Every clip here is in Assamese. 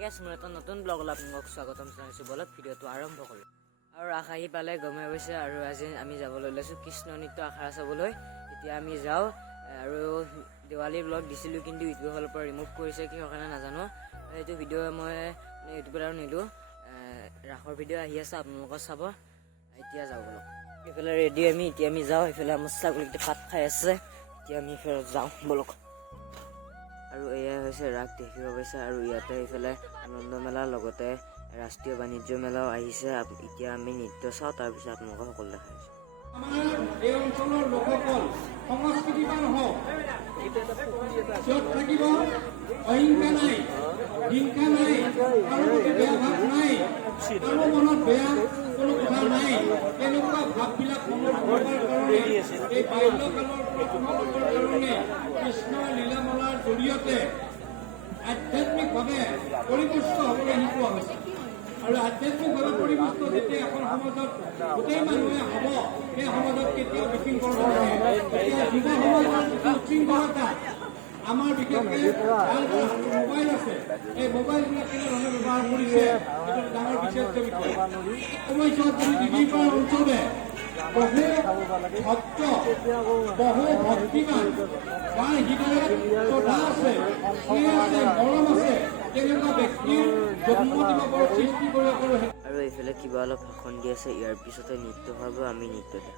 গাইছ মোৰ এটা নতুন ব্লগলৈ আপোনালোকক স্বাগতম জনাইছোঁ। বলক ভিডিঅ'টো আৰম্ভ কৰোঁ। আৰু ৰাস আহি পালে গমে গৈছে আৰু আজি আমি যাবলৈ ওলাইছোঁ কৃষ্ণ নৃত্য আখৰা চাবলৈ। এতিয়া আমি যাওঁ আৰু দেৱালী ব্লগ দিছিলোঁ কিন্তু ইউটিউবৰ ফালৰ পৰা ৰিমুভ কৰিছে, কিহৰ কাৰণে নাজানো। সেইটো ভিডিঅ' মই ইউটিউবত আৰু নিদিওঁ। ৰাসৰ ভিডিঅ' আহি আছে, আপোনালোকে চাব। এতিয়া যাওঁ বলক। এইফালে ৰেডি এতিয়া আমি যাওঁ। এইফালে আমাৰ ছাগলীকেইটা ভাত খাই আছে। এতিয়া আমি এইফালে যাওঁ বলক। আৰু এয়াই হৈছে ৰাস দেখিব পাইছে। আৰু ইয়াতে এইফালে আনন্দ মেলাৰ লগতে ৰাষ্ট্ৰীয় বাণিজ্য মেলাও আহিছে। এতিয়া আমি নৃত্য চাওঁ, তাৰপিছত আপোনালোকক সকলো দেখাইছোঁ। আমাৰ এই অঞ্চলৰ লোকসকল সংস্কৃতিবান হওক, য'ত থাকিব অহিংসা নাই, হিংসা নাই, কাৰো প্ৰতি বেয়া ভাৱ নাই, কাৰো মনত বেয়া কোনো কথা নাই, তেনেকুৱা ভাৱবিলাক কমাবৰ কাৰণে এই বাল্যকালৰ পৰা কমাবৰ কাৰণে কৃষ্ণ লীলামলাৰ জৰিয়তে আধ্যাত্মিকভাৱে পৰিপুষ্ট হ'বলৈ শিকোৱা হৈছে। আৰু আধ্যাত্মিকভাৱে পৰিপুষ্ট যেতিয়া এখন সমাজত গোটেই মানুহে হ'ব, সেই সমাজত কেতিয়াও বিশৃংখলতা নহয়। এতিয়া যুৱ সমাজৰ যিটো উশৃংখলতা, আমাৰ বিশেষকৈ মোবাইল আছে, এই মোবাইলবিলাক কেনেধৰণে ব্যৱহাৰ কৰিছে এইটো ডাঙৰ বিশেষ বিষয়। সময়ছোৱাত যদি ডিগ্ৰীপাৰা অঞ্চলে বহু ভক্ত, বহু ভক্তিমান, যাৰ হৃদয়ত শ্ৰদ্ধা আছে, স্নেহ আছে, মৰম আছে, তেনেকুৱা ব্যক্তিৰ জন্ম দিৱসৰ সৃষ্টি কৰিব পাৰোঁ। আৰু এইফালে কিবা অলপ ভাষণ দি আছে। ইয়াৰ পিছতে নৃত্য হ'ব, আমি নৃত্য দেখাম।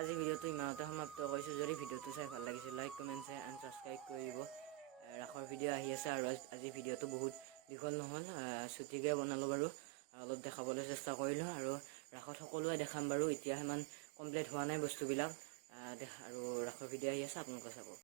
আজি ভিডিঅ'টো ইমানতে সমাপ্ত কৰিছোঁ। যদি ভিডিঅ'টো চাই ভাল লাগিছে, like, comment, share and subscribe কৰি দিব। ৰাসৰ ভিডিঅ' আহি আছে আৰু আজি ভিডিঅ'টো বহুত দীঘল নহ'ল, ছুটিকৈ বনালোঁ বাৰু। অলপ দেখাবলৈ চেষ্টা কৰিলোঁ আৰু ৰাসত সকলোৱে দেখাম বাৰু। এতিয়া সিমান কমপ্লিট হোৱা নাই বস্তুবিলাক, আৰু ৰাসৰ ভিডিঅ' আহি আছে, আপোনালোকে চাব।